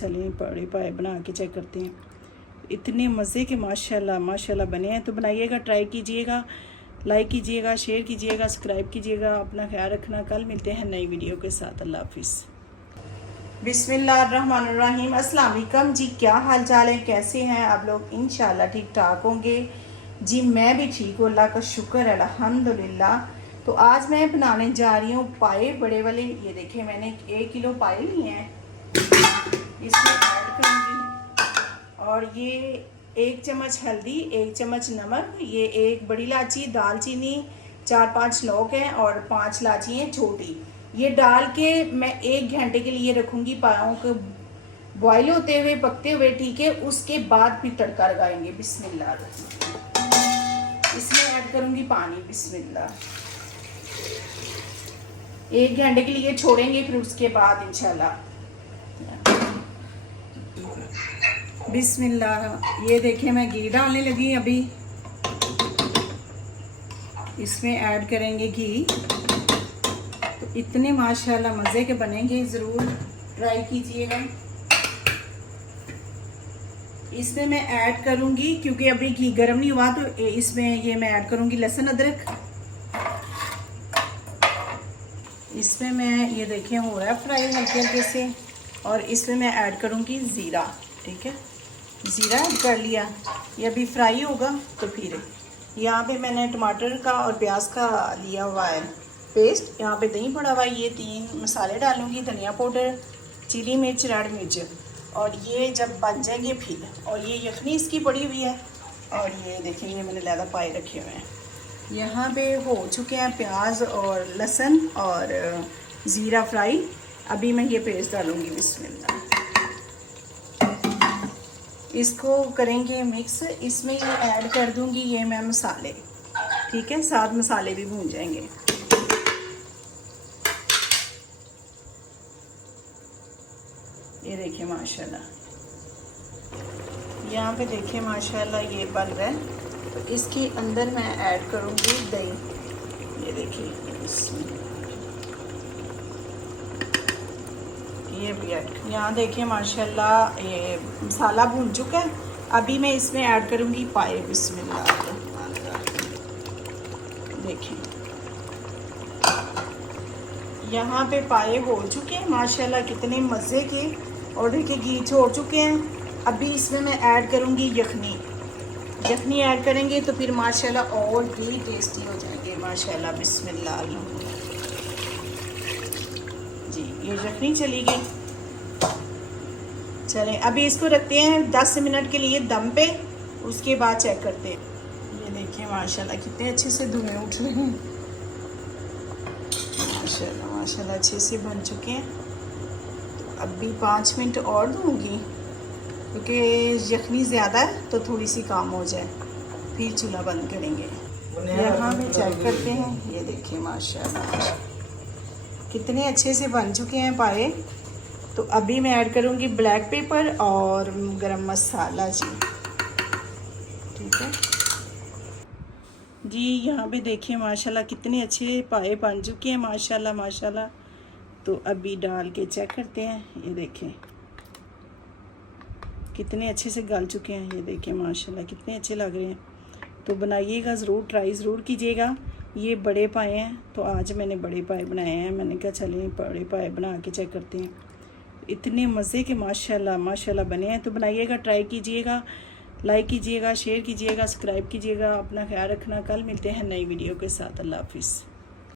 चलें बड़े पाए बना के चेक करते हैं। इतने मज़े के माशाल्लाह माशाल्लाह बने हैं। तो बनाइएगा, ट्राई कीजिएगा, लाइक कीजिएगा, शेयर कीजिएगा, सब्सक्राइब कीजिएगा। अपना ख्याल रखना। कल मिलते हैं नई वीडियो के साथ। अल्लाह हाफिज़। बिस्मिल्लाहिर्रहमानिर्रहीम। अस्सलाम वालेकुम जी, क्या हाल चाल है, कैसे हैं आप लोग? इंशाल्लाह ठीक ठाक होंगे जी। मैं भी ठीक हूँ, अल्लाह का शुक्र है, अल्हम्दुलिल्लाह। तो आज मैं बनाने जा रही हूँ पाए बड़े वाले। ये देखिए मैंने 1 किलो पाए लिए हैं, इसमें ऐड करूँगी। और ये 1 चम्मच हल्दी, 1 चम्मच नमक, ये 1 बड़ी इलायची, दालचीनी, 4-5 लौंग हैं और 5 इलायची हैं छोटी। ये डाल के मैं 1 घंटे के लिए रखूँगी पायों को बॉयल होते हुए, पकते हुए, ठीक है। उसके बाद फिर तड़का लगाएंगे। बिस्मिल्लाह। इसमें ऐड करूँगी पानी। बिस्मिल्लाह। 1 घंटे के लिए छोड़ेंगे, फिर उसके बाद इंशाल्लाह। बिस्मिल्लाह। ये देखिए मैं घी डालने लगी अभी। इसमें ऐड करेंगे घी। तो इतने माशाल्लाह मज़े के बनेंगे, ज़रूर ट्राई कीजिएगा। इसमें मैं ऐड करूँगी, क्योंकि अभी घी गर्म नहीं हुआ, तो इसमें ये मैं ऐड करूँगी लहसुन अदरक। इसमें मैं ये देखिए हो रहा है फ्राई हल्के हल्के से। और इसमें मैं ऐड करूँगी ज़ीरा, ठीक है। ज़ीरा ऐड कर लिया, ये अभी फ्राई होगा। तो फिर यहाँ पे मैंने टमाटर का और प्याज का लिया हुआ है पेस्ट। यहाँ पे दही पड़ा हुआ है। ये 3 मसाले डालूँगी, धनिया पाउडर, चिली मिर्च, रेड मिर्च। और ये जब बन जाएंगे फिर, और ये यखनी इसकी पड़ी हुई है। और ये देखेंगे मैंने लैदा पाए रखे हुए हैं। यहाँ पे हो चुके हैं प्याज और लहसुन और ज़ीरा फ्राई। अभी मैं ये पेस्ट डालूँगी। बिस्मिल्लाह। इसको करेंगे मिक्स। इसमें ये ऐड कर दूँगी ये मैं मसाले, ठीक है। साथ मसाले भी भून जाएंगे। ये देखिए माशाल्लाह, यहाँ पे देखिए माशाल्लाह ये बन रहा है। तो इसके अंदर मैं ऐड करूँगी दही। ये देखिए इसमें ये भी ऐड। यहाँ देखिए माशाल्लाह ये मसाला भून चुका है। अभी मैं इसमें ऐड करूँगी पाए। बिस्मिल्लाह। देखिए यहाँ पे पाए हो चुके हैं माशाल्लाह, कितने मज़े के। और देखिए घी छोड़ चुके हैं। अभी इसमें मैं ऐड करूँगी यखनी। यखनी ऐड करेंगे तो फिर माशाल्लाह और भी टेस्टी हो जाएंगे माशाल्लाह। बिस्मिल्लाह जी। ये यखनी चली गई। चलें अभी इसको रखते हैं 10 मिनट के लिए दम पे, उसके बाद चेक करते हैं। ये देखिए माशाल्लाह कितने अच्छे से धुएँ उठ रहे हैं। माशाल्लाह माशाल्लाह अच्छे से बन चुके हैं। तो अभी 5 मिनट और दूँगी, क्योंकि यखनी ज़्यादा है तो थोड़ी सी काम हो जाए, फिर चूल्हा बंद करेंगे। यहाँ में चेक करते हैं। ये देखिए माशाल्लाह कितने अच्छे से बन चुके हैं पाए। तो अभी मैं ऐड करूँगी ब्लैक पेपर और गरम मसाला जी, ठीक है जी। यहाँ पे देखिए माशाल्लाह कितने अच्छे पाए बन चुके हैं माशाल्लाह माशाल्लाह। तो अभी डाल के चेक करते हैं। ये देखें कितने अच्छे से गल चुके हैं। ये देखिए माशाल्लाह कितने अच्छे लग रहे हैं। तो बनाइएगा ज़रूर, ट्राई ज़रूर कीजिएगा। ये बड़े पाए हैं, तो आज मैंने बड़े पाए बनाए हैं। मैंने कहा चलें बड़े पाए बना के चेक करते हैं। इतने मज़े के माशाल्लाह माशाल्लाह बने हैं। तो बनाइएगा, ट्राई कीजिएगा, लाइक कीजिएगा, शेयर कीजिएगा, सब्सक्राइब कीजिएगा। अपना ख्याल रखना। कल मिलते हैं नई वीडियो के साथ। अल्लाह हाफिज़।